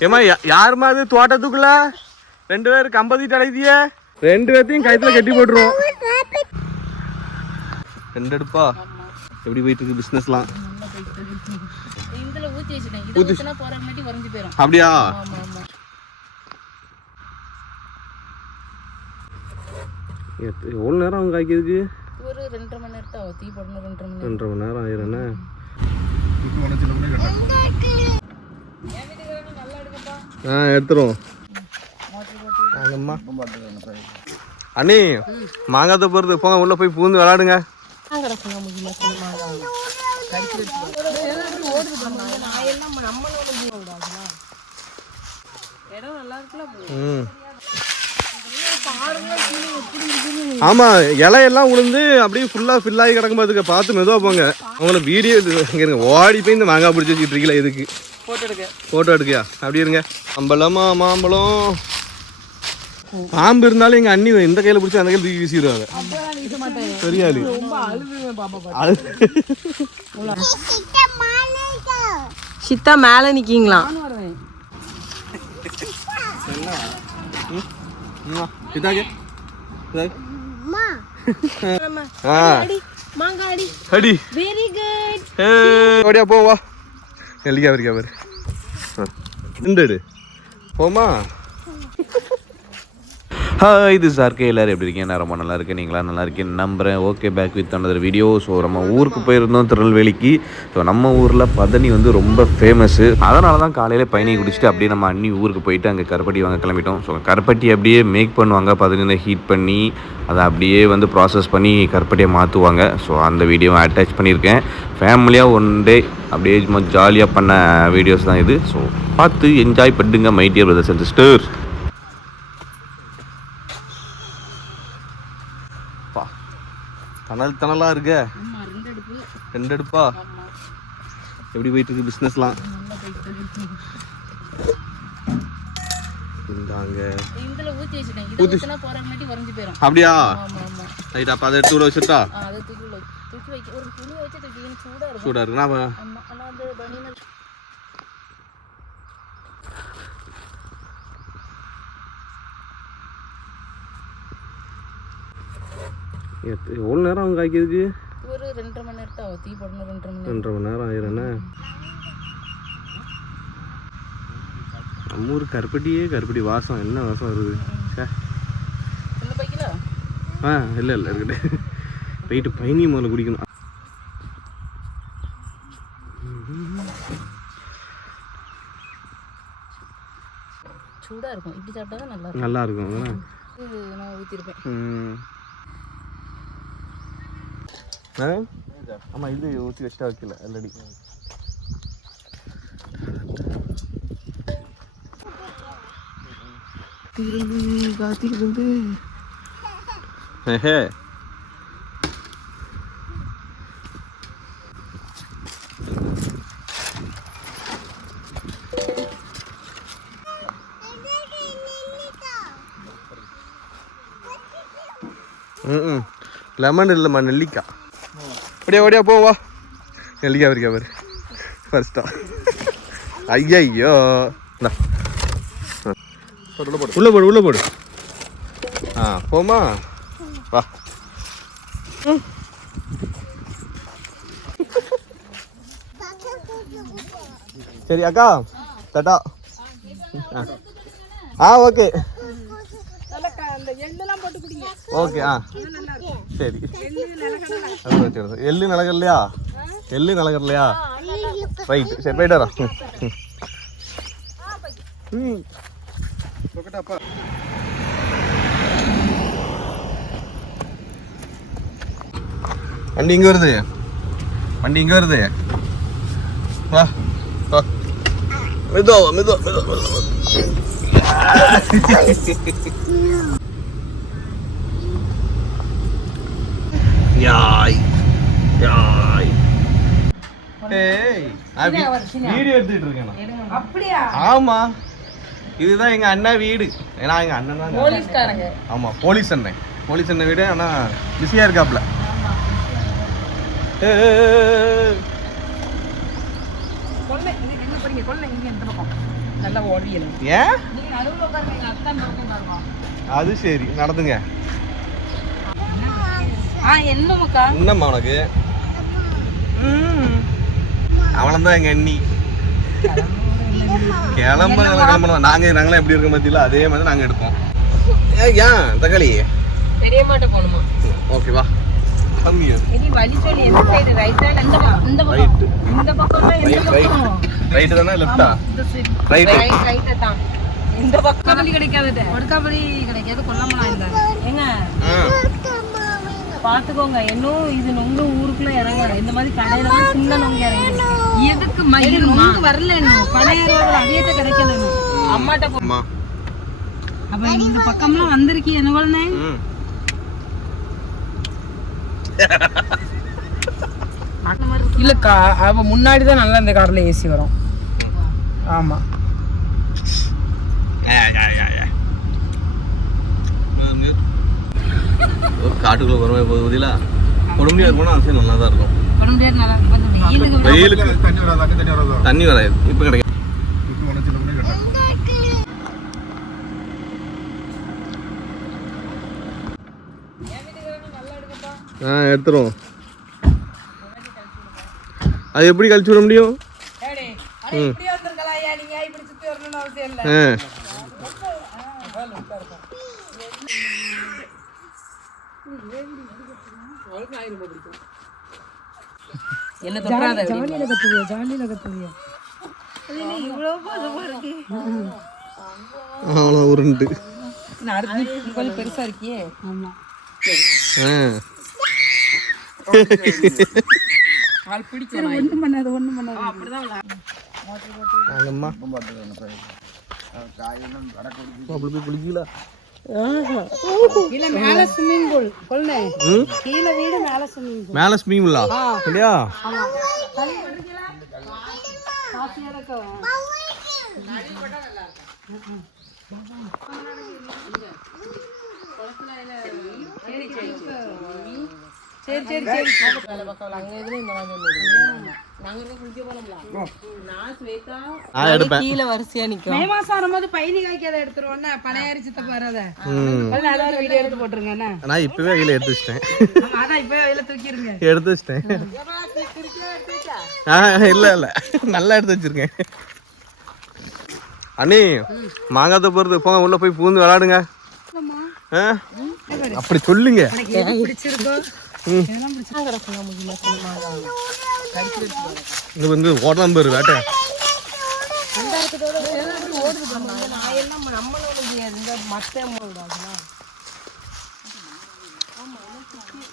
ஏமா யாருமா அது? தோட்டத்துக்குள்ள? ரெண்டு பேரும் கம்பத்திட்டு அழைத்திய ரெண்டு பேர்த்தையும் கயித்துல கட்டி போட்டுருவோம். ரெண்டு எடுப்பா. எப்படி போயிட்டு இருக்கு பிசினஸ்லாம் அப்படியா? ஆமா ஆமா எத்த- எவ்வளவு நேரம் அவங்க காய்க்கிறதுக்கு? ஒரு ரெண்டரை மணி நேரத்தை ஆகும். தீ போடணும் ரெண்டரை மணி நேரம். ரெண்டரை மணி நேரம் ஆயிரம் என்ன? ஆ எடுத்துருவோம். அண்ணி மாங்காத்த போகிறது போங்க உள்ள போய் பூந்து விளாடுங்க. ஆமா இலையெல்லாம் உளுந்து அப்படியே ஃபுல்லா ஃபில் ஆகி கிடக்கும் பார்த்துக்க பார்த்து மெதுவா போங்க. அவங்கள வீடியோ இங்க இருங்க ஓடி போய் இந்த மாங்காய் பிடிச்சி வச்சுட்டு இருக்கீங்களா எதுக்கு போட்டோ எடுக்க போட்டோ எடுக்கியா அப்படி இருங்க மாம்பழமா மாம்பழம் பாம்பு இருந்தாலும் எங்க அண்ணி இந்த கையில பிடிச்சி அந்த கையில தூக்கி வீசிடுவாங்க அப்பெல்லாம் வீச மாட்டேன் தெரியாது ரொம்ப அழுதுவேன் பாப்பா அது சித்தா மேல நிக்கீங்களா நானும் நெல்லிக்காய் இருக்கா பாரு ஆ. ரெண்டு எடு போமா ஹாய் இது சார்க்கே எல்லோரும் எப்படி இருக்கீங்க? நான் ரொம்ப நல்லா இருக்கேன். நீங்களா நல்லா இருக்கேன் நம்புகிறேன் okay back with another video so நம்ம ஊருக்கு போயிருந்தோம் திருநெல்வேலிக்கு. ஸோ நம்ம ஊரில் பதனி வந்து ரொம்ப ஃபேமஸ்ஸு அதனால தான் காலையில் பயணி குடிச்சிட்டு அப்படியே நம்ம அண்ணி ஊருக்கு போயிட்டு அங்கே கருப்பட்டி வாங்க கிளம்பிட்டோம். ஸோ கருப்பட்டி அப்படியே மேக் பண்ணுவாங்க. பதனியில் ஹீட் பண்ணி அதை அப்படியே வந்து ப்ராசஸ் பண்ணி கருப்பட்டியை மாற்றுவாங்க ஸோ அந்த வீடியோவை அட்டாச் பண்ணியிருக்கேன். ஃபேமிலியாக ஒன் டே அப்படியே சும்மா ஜாலியாக பண்ண வீடியோஸ் தான் இது. ஸோ பார்த்து என்ஜாய் பண்ணுங்க my dear brothers and sisters தணல் தணலா இருக்க? ரெண்டு அடுப்பு எப்படி போயிட்டு இருக்கு வரைஞ்சு போயிடும் அப்படியா? ஆமா ஆமா. ரைட் அப்ப அதை எடுத்து உள்ள வச்சுட்டா? ஆ, அதை தூக்கி உள்ள வை- தூக்கி வைக்க ஒரு துணி வச்சு தூக்கி சூடா இருக்கும் சூடா இருக்குண்ணா எவ்வளவு நேரம் அவங்க காய்க்கிறதுக்கு? ஒரு ரெண்டரை மணி நேரத்தை தீ போடணும் ரெண்டரை மணி ரெண்டரை மணி நேரம் என்ன? நம்ம ஊர் கருப்பட்டியே கருப்பட்டி வாசம். என்ன வாசம் வருது? ஆ இல்லை இல்லை இருக்கட்ടെ ரைட்டு பயணி முதல்ல குடிக்கணும். சூடா இருக்கும். இப்படி சாப்பிட்டா தான் நல்லா இருக்கும். நல்லா இருக்கும் நான். ஆ ஆமாம் இது ஊற்றி வச்சுட்டா வைக்கல ஆல்ரெடி காத்திருந்து. ம் லெமன் இல்லைம்மா நெல்லிக்காய். அப்படியே ஓடியா போ வா நெல்லிக்காய் வரிக்கா பாரு ஃபர்ஸ்டா இந்தா. ஆ. உள்ள போடு உள்ள போடு ஆ போமா வா. சரி அக்கா தட்டா. ஆ ஓகே ஓகே ஆ. சரி. அது வச்சுருந்தோம் எள்ளு நிலகல்லையா? எள்ளு ரைட் சரி போயிட்டு வரோம். ம் வண்டி இங்க வருது? வண்டி இங்க வருது? வா வா. மெதுவா மெதுவா மெதுவா மெதுவா. யாய் யாய் வீடியோ எடுத்துட்டு இருக்கேன் நான். அப்படியா? ஆமா. இதுதான் எங்க அண்ணா வீடு. ஏன்னா எங்க அண்ணன் தான் போலீஸ்காரங்க. ஆமா போலீஸ் அண்ணன். போலீஸ் அண்ணன் வீடு ஆனா பிஸியா இருக்காப்ல. அது சரி நடந்துங்க. ஆ என்னமாக்கா என்னம்மா உனக்கு அவனதான் எங்க அண்ணி. கிளம்ப கிளம்பணும் நாங்க நாங்களாம் எப்படி இருக்க மத்தியில அதே மாதிரி நாங்க எடுப்போம். ஏன் தக்காளி? பெரிய மாட்ட போகணுமா? ஓகே வா. ரைட் தானே லெஃப்டா ரைட் ரைட் தான் இந்த பக்கம். கிடைக்காது கொடுக்காபடி கிடைக்காது கொல்லாமலா இந்த ஏங்க? பாத்துக்கோங்க. இன்னும் இது நொங்கு ஊருக்குள்ள இறங்கல இந்த மாதிரி கடையில தான் சின்ன நொங்கு இறங்கி எதுக்கு மயில் நொங்கு வரல இன்னும் பழையாரோட அவியத்தை கிடைக்கல அம்மாட்ட போ அம்மா. அப்ப இந்த பக்கம்லாம் வந்திருக்கீ என்ன ம். இல்லக்கா அவ முன்னாடி தான் நல்லா இந்த கார்ல ஏசி வரும். ஆமா ஒரு காட்டுக்குள்ள வருவே போது பதிலா கொடுமையா போனா அது நல்லா தான் இருக்கும் வெயிலுக்கு தண்ணி வராது இப்ப கிடைக்கும் ஆ எடுத்துருவோம் அது எப்படி கழிச்சு விட முடியும் ம். ஆ என்ன தொட்டாத ஜாலியில கத்துவியா ஜாலியில கத்துவியா அவ்வளோ உருண்டு கொஞ்சம் பெருசா இருக்கியே. ஆமா. கால் பிடிக்கும் ஒண்ணும் பண்ணாது ஒண்ணும் பண்ணாது. அங்கம்மா மேல ஸ்விம்மிங் பூல் கொள்ளு. ம்? கீழே வீடு மேல ஸ்விம்மிங் பூல் மேலே ஸ்விமிங்களா இல்லையா சரி சரி சரி அங்க எதுல இந்த மாதிரி ஒண்ணு நாங்க நான் எடுப்பேன். கீழே வரிசையா நிக்கும். மே மாசம் வரும்போது பயணி காய்க்காத எடுத்துருவோம்னா பழையாரி சித்தப்பா வராத. ம். அதாவது வீடியோ எடுத்து போட்டுருங்க என்ன? நான் இப்பவே கையில் எடுத்து வச்சிட்டேன். ஆமா, அதான் இப்ப வெளில தூக்கிருங்க. எடுத்து வச்சிட்டேன். ஆ. இல்ல இல்ல. நல்லா எடுத்து வச்சிருக்கேன். அண்ணி மாங்காத்த போறது போங்க உள்ள போய் பூந்து விளாடுங்க? அப்படி சொல்லுங்க. இது வந்து ஓடலாம் பேரு வேட்டை.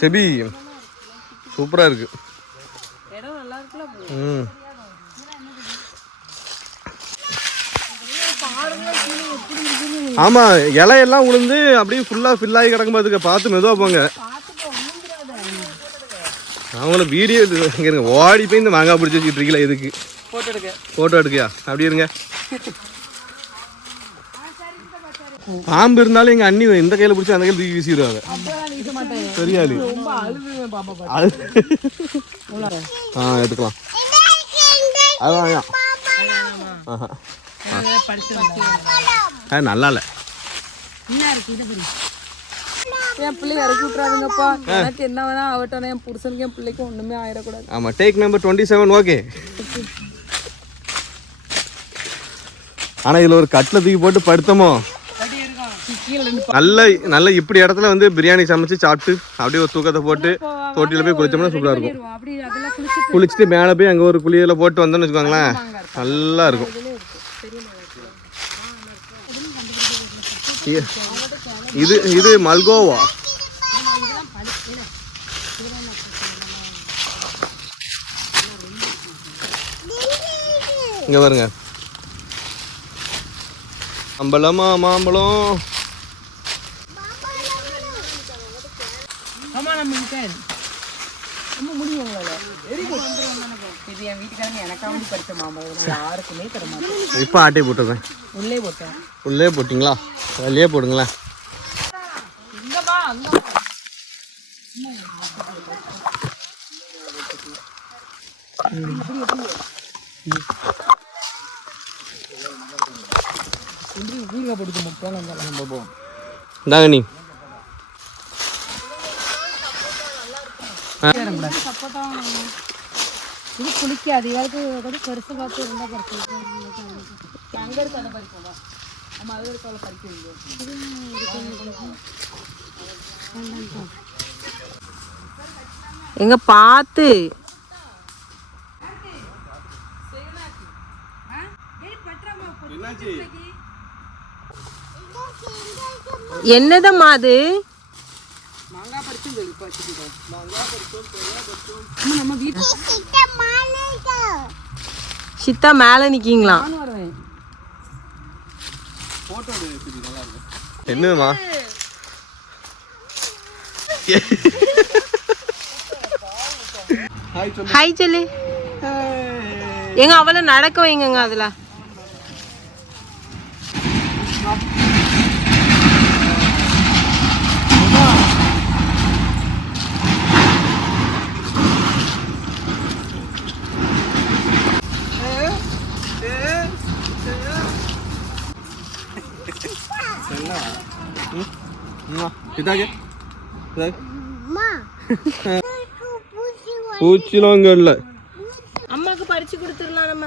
செபி சூப்பரா இருக்கு. ம். ஆமா இலையெல்லாம் உளுந்து அப்படியே ஃபுல்லா ஃபில் ஆகி கிடக்கும் பாத்துக்க. பார்த்து மெதுவா போங்க. அவங்கள வீடியோ இங்க இருங்க. ஓடி போய் இந்த மாங்காய் பிடிச்சி வச்சுட்டு இருக்கீங்களா எதுக்கு போட்டோ எடுக்க. எடுக்கியா? அப்படி இருங்க. பாம்பு இருந்தாலும் எங்க அண்ணி இந்த கையில பிடிச்சி அந்த கையில தூக்கி வீசிடுவாங்க. சரியாளு. அது ஆ எடுக்கலாம் அதான் ஆஹா. நல்லா இல்லை என் பிள்ளைய இறக்கி விட்டுறாதுங்கப்பா. எனக்கு என்ன வேணா ஆகட்டும். என் புருஷனுக்கு என் பிள்ளைக்கும் ஒண்ணுமே ஆயிடக்கூடாது. ஆமாம் take number twenty seven okay ஆனால் இதில் ஒரு கட்டில் தூக்கி போட்டு படுத்தமோ? நல்ல நல்ல இப்படி இடத்துல வந்து பிரியாணி சமைச்சு சாப்பிட்டு அப்படியே ஒரு தூக்கத்தை போட்டு தொட்டியில் போய் குளிச்சோம்னா சூப்பராக இருக்கும். குளிச்சுட்டு மேலே போய் அங்கே ஒரு குளியல போட்டு வந்தோம்னு வச்சுக்கோங்களேன். நல்லா இருக்கும். இது இது மல்கோவா. இங்க பாருங்க. மாம்பழமா மாம்பழம். இப்போ ஆட்டை போட்டுருக்கேன் உள்ளே போட்டேன். உள்ளே போட்டிங்களா? வெளியே போடுங்களேன். இந்தாங்க நீ. இது குளிக்காது. இவருக்கு கூட பெருசு பார்த்து இருந்தா பறிச்சு அங்க இருக்கு அதை பறிப்போம் நம்ம அது இருக்க பறிக்க எங்க பார்த்து என்னதம்மா அது? சித்தா மேல நிக்கீங்களா? என்னதுமா ஹாய் சொல்லு எங்க அவளை நடக்க வைங்கங்க அதுல இதாங்க பூச்சிலாம் அங்கே இல்லை. அம்மாக்கு பறிச்சு கொடுத்துடலாம் நம்ம.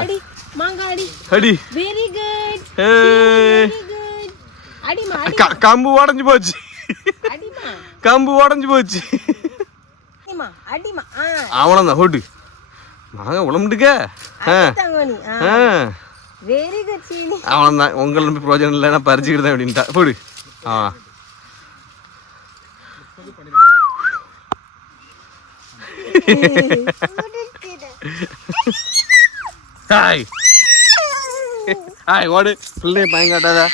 அடி மாங்காடி அடி. வெரி குட் அடிமா அடி கம்பு உடஞ்சு போச்சு. அடிமா கம்பு உடஞ்சு போச்சு. அடிமா அடிமா ஆ. அவனதான் ஹோட்டு நாங்க உடம்புட்டுக்க. வெரி குட் சீனி. அவன்தான் உங்களை நம்பி பிரயோஜனம் இல்லை நான் அப்படின்ட்டா போடு. ஆ. ஹாய் ஹாய் ஓடு. பிள்ளைய பயங்காட்டாதா.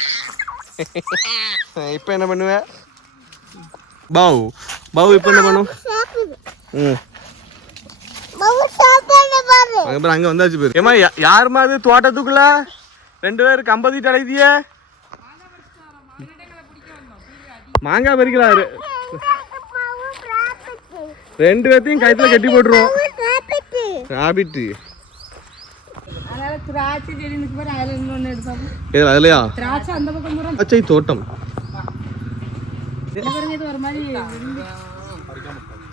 இப்போ என்ன பண்ணுவ? பாவு. பாவு இப்போ என்ன பண்ணும்? ம். அங்க பாரு வந்தாச்சு பேரு. ஏமா யாருமா அது தோட்டத்துக்குள்ள? ரெண்டு பேரும் கம்பதி தலைதிய மாங்காய் பறிக்கிறாரு. ரெண்டு பேர்த்தையும் கயித்துல கட்டி போட்டுருவோம். ராபிட்டு அதனால திராட்சை செடி நிற்கு பாரு அதில் இன்னொன்று எடுப்பாங்க. இது அதுலயா? திராட்சை அந்த பக்கம் தூரம் பச்சை தோட்டம்.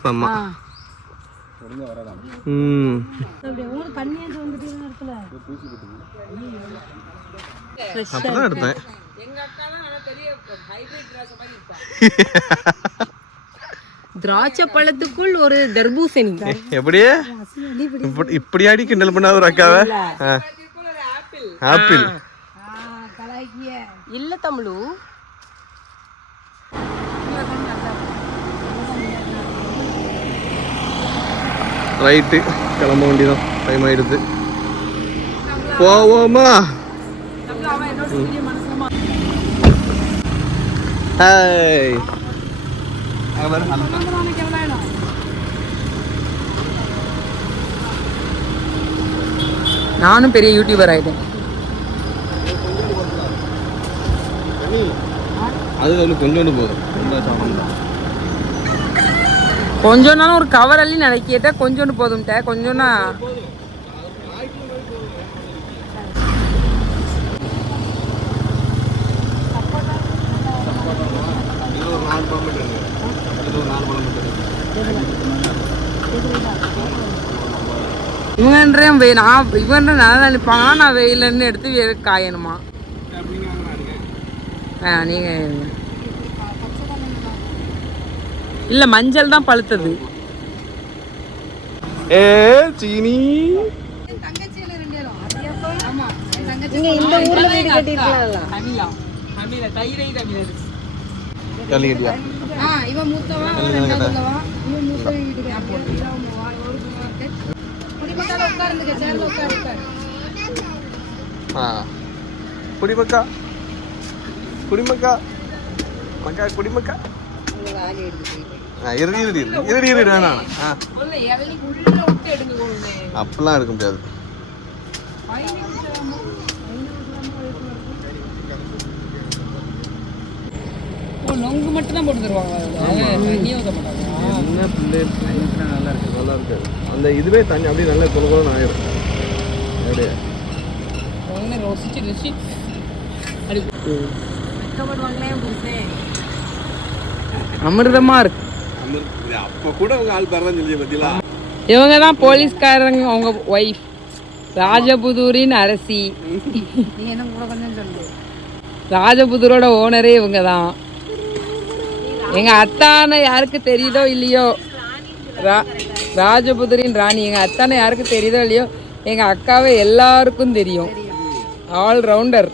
ஆமா. அப்பதான் எடுத்தேன் எங்க அக்கா தான் நல்ல பெரிய ஹைபிரிட் திராட்சை பழத்துக்குள் ஒரு தர்பூசணி. எப்படி? இப்படி இப்படியாடி கிண்டல் பண்ணாத ஒரு அக்காவை? ஆ. ஆப்பிள். இல்ல தமிழு ரைட்டு. கிளம்ப வேண்டியதான் டைம் ஆயிடுது. போவோமா? ஹாய் நானும் பெரிய யூடியூபர் ஆயிட்டேன். அது வந்து கொஞ்சோண்டு போதும். நாளும் ஒரு கவர் அள்ளி நினைக்கிட்ட கொஞ்சோண்டு போதும்ட்ட. கொஞ்சம்னா இது ஒரு நாலு பழம் மட்டும் இருக்கு. இது ஒரு நாலு பழம் மட்டும் இருக்கு. இவங்கன்றேன் வெயில் நான் இவன்ற நல்லா நினைப்பாங்க. நான் வெயிலன்னு எடுத்து காயணுமா? ஆ நீங்க இல்ல மஞ்சள் தான் பழுத்தது. ஏ சீனி. இவன் இவன் மூத்தவன் ஆ. குடிமக்கா குடிமக்கா மக்கா குடிமக்கா ஆ இருடி இருடி இருடி. இருடி வேணாம். அப்பெல்லாம் இருக்க முடியாது. நொங்கு மட்டும் தான் போட்டு தருவாங்க தண்ணி ஊற்ற மாட்டாங்க என்ன பிள்ளை நல்லா இருக்கு நல்லா இருக்கு. அந்த இதுவே தண்ணி அப்படியே நல்லா கொல கொலன்னு ஆயிரும். அப்படியே. ஒன்று ருசிச்சு ருசி அமிர்தமா இருக்கு. அப்ப கூட உங்க ஆள் பேர் தான் சொல்லி பத்திலா இவங்க தான் போலீஸ்காரங்க அவங்க ஒய்ஃப் ராஜபுதூரின் அரசி. நீ என்ன கூட கொஞ்சம் சொல்லு. ராஜபுதூரோட ஓனரே இவங்க தான் எங்க அத்தானை யாருக்கு தெரியுதோ இல்லையோ? ரா- ராஜபுதரின் ராணி. எங்க அத்தானை யாருக்கு தெரியுதோ இல்லையோ? எங்க அக்காவை எல்லாருக்கும் தெரியும். All rounder